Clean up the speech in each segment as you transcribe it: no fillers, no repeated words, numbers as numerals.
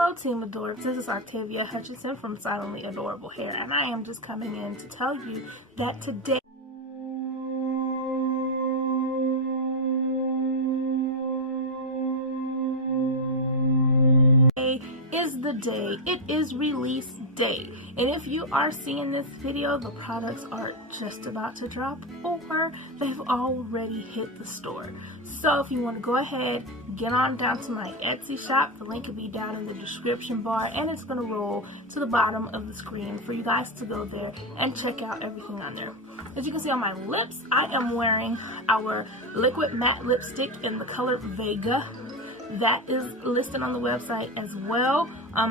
Hello Team Adorables, this is Octavia Hutchinson from Silently Adorable Hair, and I am just coming in to tell you that today is the day. It is release day, and if you are seeing this video, the products are just about to drop or they've already hit the store. So if you want to go ahead, get on down to my Etsy shop. The link will be down in the description bar, and it's going to roll to the bottom of the screen for you guys to go there and check out everything on there. As you can see on my lips, I am wearing our liquid matte lipstick in the color Vega. That is listed on the website as well.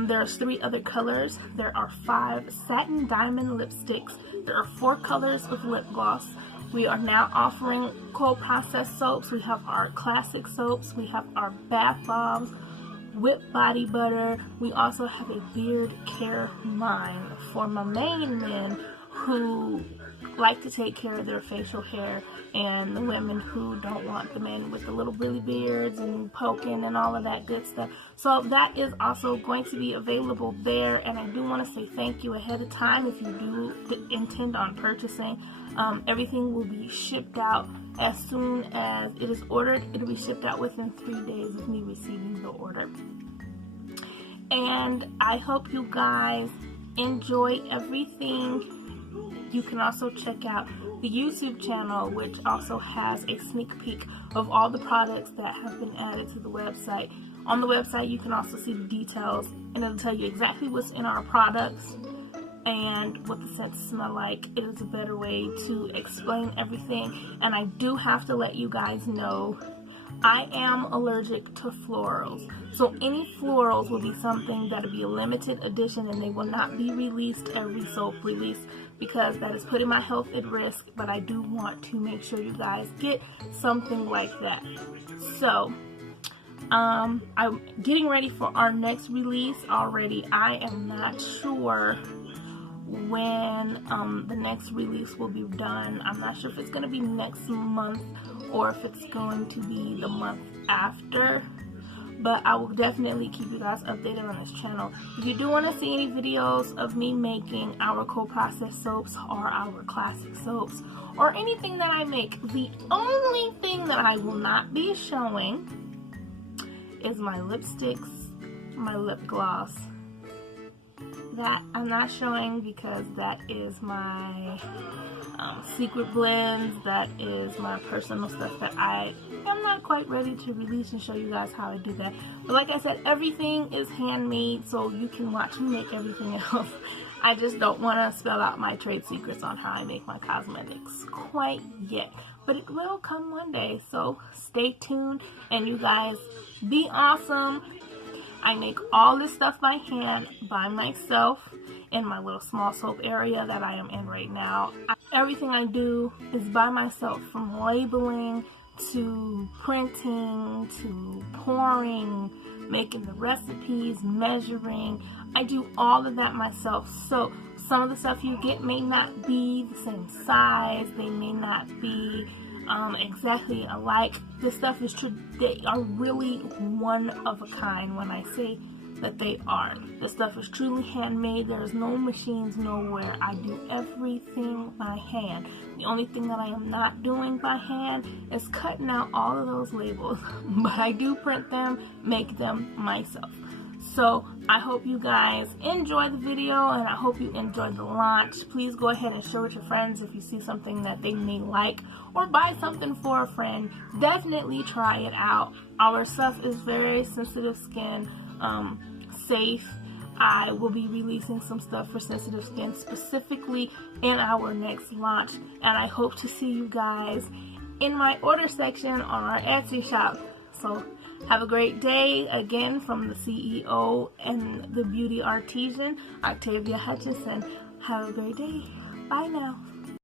There's 3 other colors. There are 5 satin diamond lipsticks. There are 4 colors of lip gloss. We are now offering cold processed soaps. We have our classic soaps. We have our bath bombs, whipped body butter. We also have a beard care line for my main men who like to take care of their facial hair, and the women who don't want the men with the little billy beards and poking and all of that good stuff. So that is also going to be available there, and I do want to say thank you ahead of time if you do intend on purchasing. Everything will be shipped out as soon as it is ordered. It'll be shipped out within 3 days of me receiving the order. And I hope you guys enjoy everything. You can also check out the YouTube channel, which also has a sneak peek of all the products that have been added to the website. On the website, you can also see the details, and it'll tell you exactly what's in our products and what the scents smell like. It is a better way to explain everything. And I do have to let you guys know, I am allergic to florals. So any florals will be something that will be a limited edition, and they will not be released every soap release, because that is putting my health at risk. But I do want to make sure you guys get something like that. So I'm getting ready for our next release already. I am not sure when the next release will be done. I'm not sure if it's going to be next month or if it's going to be the month after, but I will definitely keep you guys updated on this channel. If you do want to see any videos of me making our co-processed soaps or our classic soaps or anything that I make, the only thing that I will not be showing is my lipsticks, my lip gloss. That I'm not showing because that is my secret blends. That is my personal stuff that I'm not quite ready to release and show you guys how I do that. But like I said, everything is handmade, so you can watch me make everything else. I just don't want to spell out my trade secrets on how I make my cosmetics quite yet, but it will come one day, so stay tuned. And you guys be awesome. I make all this stuff by hand, by myself, in my little small soap area that I am in right now. Everything I do is by myself, from labeling to printing to pouring, making the recipes, measuring. I do all of that myself. So some of the stuff you get may not be the same size, they may not be exactly alike. This stuff is true. They are really one of a kind when I say that they are. This stuff is truly handmade. There's no machines nowhere. I do everything by hand. The only thing that I am not doing by hand is cutting out all of those labels, but I do print them, make them myself. So I hope you guys enjoy the video, and I hope you enjoy the launch. Please go ahead and share with your friends if you see something that they may like, or buy something for a friend. Definitely try it out. Our stuff is very sensitive skin safe. I will be releasing some stuff for sensitive skin specifically in our next launch, and I hope to see you guys in my order section on our Etsy shop. So have a great day. Again, from the CEO and the beauty artisan, Octavia Hutchinson. Have a great day. Bye now.